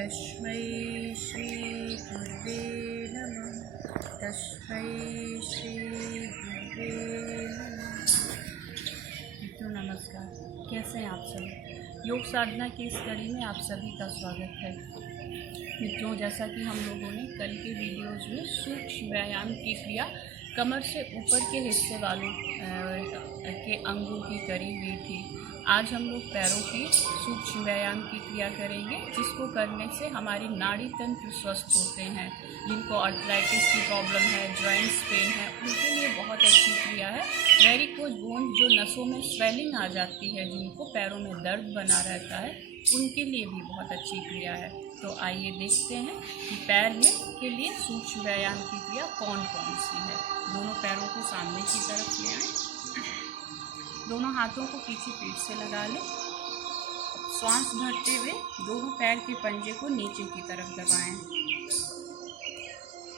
तस्मै श्री गुरुवे नमः। तस्मै श्री गुरुवे नमः। मित्रों नमस्कार, कैसे हैं आप सभी। योग साधना की इस कड़ी में आप सभी का स्वागत है। मित्रों, जैसा कि हम लोगों ने कल के वीडियोज़ में सूक्ष्म व्यायाम की क्रिया कमर से ऊपर के हिस्से वालों के अंगों की करी हुई थी। आज हम लोग पैरों की सूक्ष्म व्यायाम की क्रिया करेंगे, जिसको करने से हमारी नाड़ी तंत्र स्वस्थ होते हैं। जिनको आर्थराइटिस की प्रॉब्लम है, जॉइंट्स पेन है, उनके लिए बहुत अच्छी क्रिया है। वेरिकोज बोन, जो नसों में स्वेलिंग आ जाती है, जिनको पैरों में दर्द बना रहता है, उनके लिए भी बहुत अच्छी क्रिया है। तो आइए देखते हैं कि पैर में के लिए सूक्ष्म व्यायाम की क्रिया कौन कौन सी है। दोनों पैरों को सामने की तरफ ले आएं, दोनों हाथों को पीछे पीठ से लगा लें। श्वास भरते हुए दोनों पैर के पंजे को नीचे की तरफ दबाएं।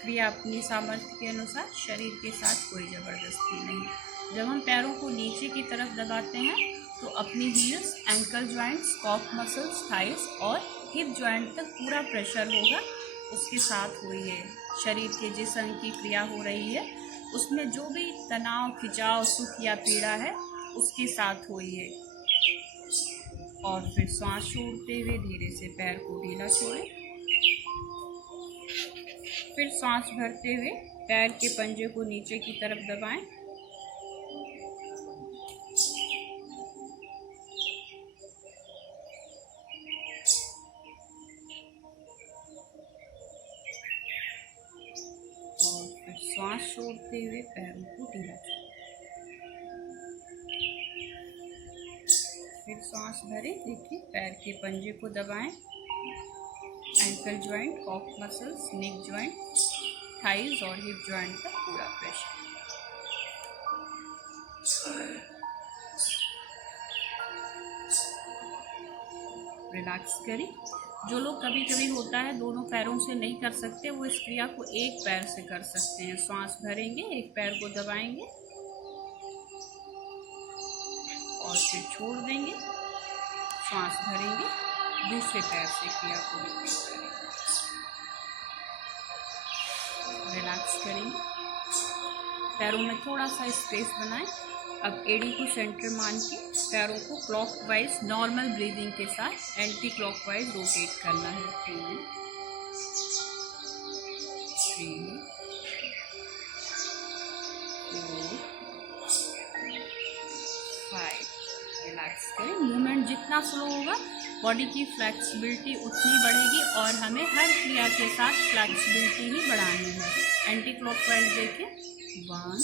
क्रिया अपनी सामर्थ्य के अनुसार, शरीर के साथ कोई जबरदस्ती नहीं। जब हम पैरों को नीचे की तरफ दबाते हैं तो अपनी हील्स, एंकल जॉइंट्स, कॉफ मसल्स, थाइस और हिप जॉइंट तक पूरा प्रेशर होगा। उसके साथ हुई है शरीर के जिस अंग की क्रिया हो रही है, उसमें जो भी तनाव, खिंचाव, सुख या पीड़ा है, उसके साथ हुई है। और फिर सांस छोड़ते हुए धीरे से पैर को ढीला छोड़ें। फिर सांस भरते हुए पैर के पंजे को नीचे की तरफ दबाएं। और फिर सांस छोड़ते हुए पैरों को ढीला छोड़ें। फिर सांस भरें। देखिए, पैर के पंजे को दबाएं। एंकल जॉइंट, कॉफ मसल्स, नेक जॉइंट, थाइज और हिप जॉइंट तक पूरा प्रेशर। रिलैक्स करें। जो लोग कभी कभी होता है दोनों पैरों से नहीं कर सकते, वो इस क्रिया को एक पैर से कर सकते हैं। सांस भरेंगे, एक पैर को दबाएंगे और फिर छोड़ देंगे। सांस भरेंगे, दूसरे पैर से क्रिया को रिपीट करेंगे। रिलैक्स करेंगे। पैरों में थोड़ा सा स्पेस बनाएं। अब एड़ी को सेंटर मान के पैरों को क्लॉकवाइज नॉर्मल ब्रीदिंग के साथ एंटी क्लॉकवाइज रोटेट करना है। 2, 3, 4, 5। रिलैक्स करें। मूवमेंट जितना स्लो होगा, बॉडी की फ्लेक्सिबिलिटी उतनी बढ़ेगी और हमें हर क्रिया के साथ फ्लेक्सिबिलिटी ही बढ़ानी है। एंटी क्लॉकवाइज देखें। 1,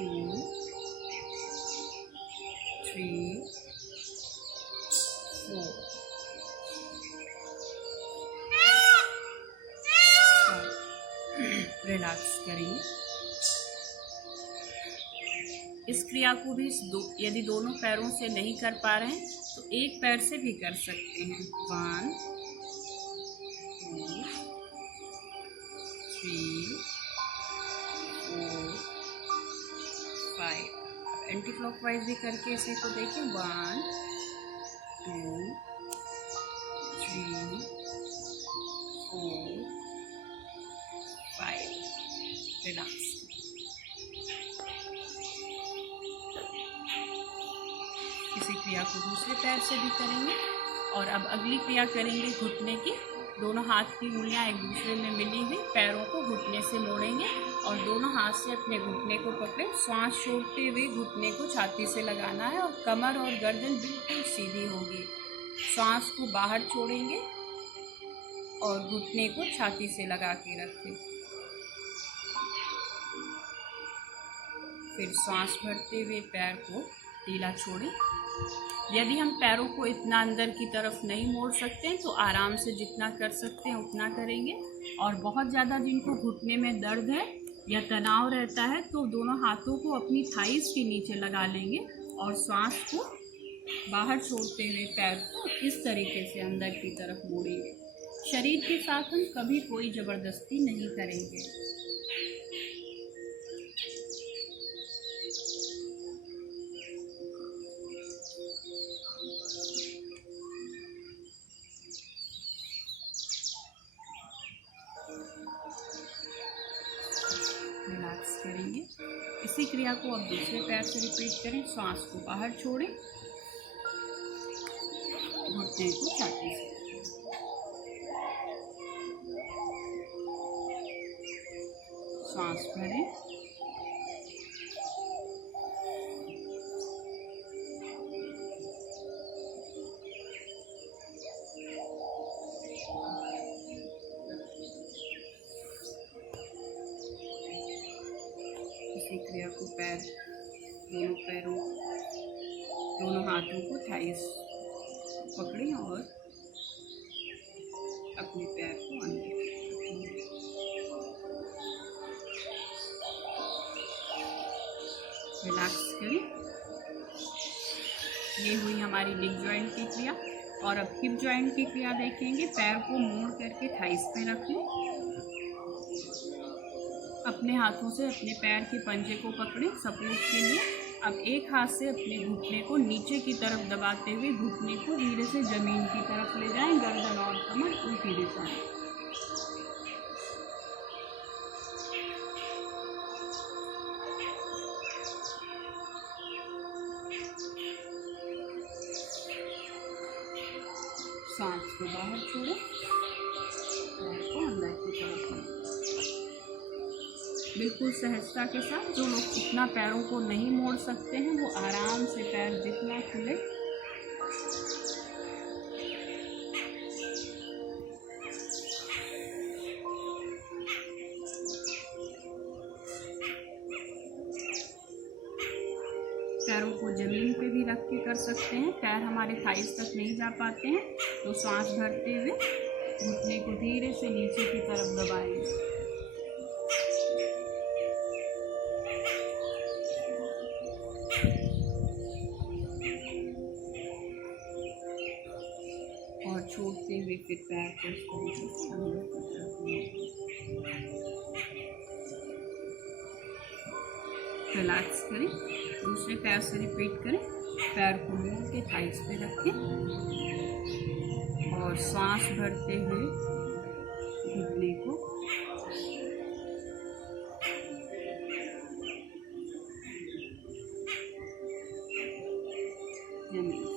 2, 3, 4, 5। रिलैक्स करेंगे। इस क्रिया को भी यदि दोनों पैरों से नहीं कर पा रहे हैं तो एक पैर से भी कर सकते हैं। 1, 2, 3, 4, 5। एंटी क्लॉकवाइज भी करके इसे को देखें। 1, 2, 3, 4, 5। रिलैक्स। इसी क्रिया को दूसरे पैर से भी करेंगे। और अब अगली क्रिया करेंगे घुटने की। दोनों हाथ की उंगलियां एक दूसरे में मिली हुई, पैरों को घुटने से मोड़ेंगे और दोनों हाथ से अपने घुटने को पकड़े। श्वास छोड़ते हुए घुटने को छाती से लगाना है और कमर और गर्दन बिल्कुल सीधी होगी। श्वास को बाहर छोड़ेंगे और घुटने को छाती से लगा के रखें। फिर श्वास भरते हुए पैर को ढीला छोड़ें। यदि हम पैरों को इतना अंदर की तरफ नहीं मोड़ सकते हैं तो आराम से जितना कर सकते हैं उतना करेंगे। और बहुत ज़्यादा जिनको घुटने में दर्द है या तनाव रहता है तो दोनों हाथों को अपनी थाइस के नीचे लगा लेंगे और श्वास को बाहर छोड़ते हुए पैर को इस तरीके से अंदर की तरफ मोड़ेंगे। शरीर के साथ हम कभी कोई ज़बरदस्ती नहीं करेंगे। इसी क्रिया को अब दूसरे पैर से रिपीट करें। श्वास को बाहर छोड़ें, घुटने को छाती से, श्वास भरें, इसी क्रिया को दोनों हाथों को थाइस पकड़ें और अपने पैर को अंदर रिलैक्स करें। ये हुई हमारी लिग जॉइंट की क्रिया। और अब हिप जॉइंट की क्रिया देखेंगे। पैर को मोड़ करके थाइस पे रख लें, अपने हाथों से अपने पैर के पंजे को पकड़ें सपोर्ट के लिए। अब एक हाथ से अपने घुटने को नीचे की तरफ दबाते हुए घुटने को धीरे से जमीन की तरफ ले जाएं, गर्दन और कमर उल्टी दिशा में। सांस को बाहर छोड़ें, पैर को अंदर की तरफ लें। बिल्कुल सहजता के साथ। जो लोग इतना पैरों को नहीं मोड़ सकते हैं वो आराम से पैर जितना खुले पैरों को जमीन पे भी रख के कर सकते हैं। पैर हमारे थाइस तक नहीं जा पाते हैं तो सांस भरते हुए घुटने को धीरे से नीचे की तरफ दबाएं। और छोड़ते हुए फिर पैर को इस तरीके से अंदर की तरफ रिलैक्स करें। दूसरे पैर से रिपीट करें। पैर को मोड़ के थाइस पे रखें और सांस भरते हुए घुटने को जमीन।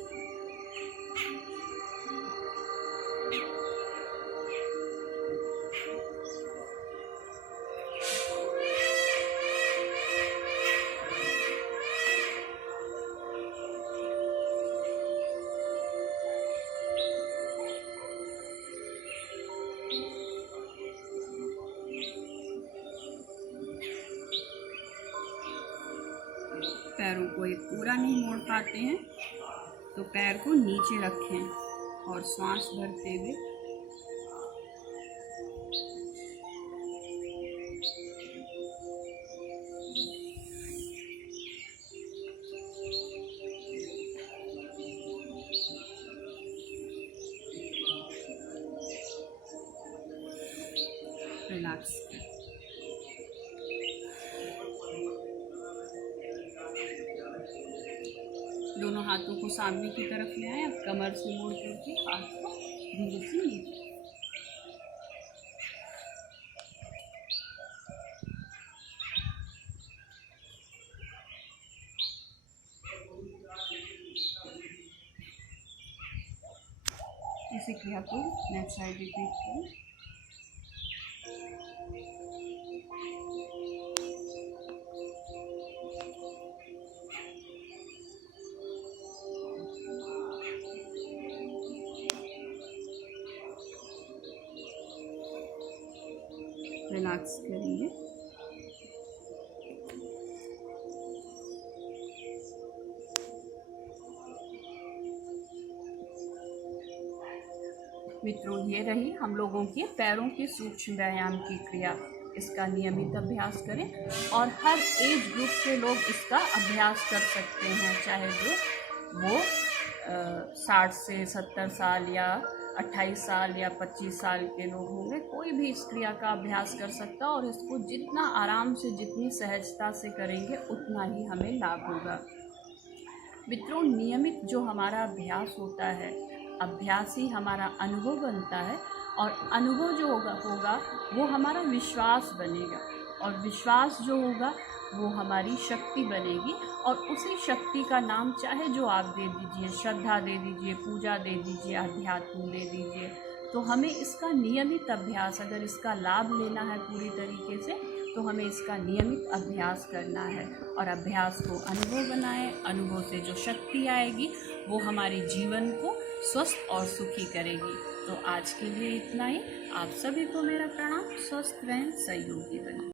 पैरों को एक पूरा नहीं मोड़ पाते हैं तो पैर को नीचे रखें और सांस भरते हुए रिलैक्स करें। दोनों हाथों को सामने की तरफ ले आए। अब कमर से मोड़ करके हाथ को धीरे से नीचे। इसी क्रिया को नेक्स्ट साइड रिपीट करें। रिलैक्स करेंगे। मित्रों, ये रही हम लोगों के पैरों के सूक्ष्म व्यायाम की क्रिया। इसका नियमित अभ्यास करें और हर एज ग्रुप के लोग इसका अभ्यास कर सकते हैं, चाहे वो 60 से 70 साल या 28 साल या 25 साल के लोग होंगे। कोई भी इस क्रिया का अभ्यास कर सकता है और इसको जितना आराम से, जितनी सहजता से करेंगे उतना ही हमें लाभ होगा। मित्रों, नियमित जो हमारा अभ्यास होता है, अभ्यास ही हमारा अनुभव बनता है और अनुभव जो होगा वो हमारा विश्वास बनेगा और विश्वास जो होगा वो हमारी शक्ति बनेगी। और उसी शक्ति का नाम चाहे जो आप दे दीजिए, श्रद्धा दे दीजिए, पूजा दे दीजिए, अध्यात्म दे दीजिए। तो हमें इसका नियमित अभ्यास, अगर इसका लाभ लेना है पूरी तरीके से, तो हमें इसका नियमित अभ्यास करना है। और अभ्यास को अनुभव बनाएं। अनुभव से जो शक्ति आएगी वो हमारे जीवन को स्वस्थ और सुखी करेगी। तो आज के लिए इतना ही। आप सभी को मेरा प्रणाम। स्वस्थ रहें, सहयोगी बनें।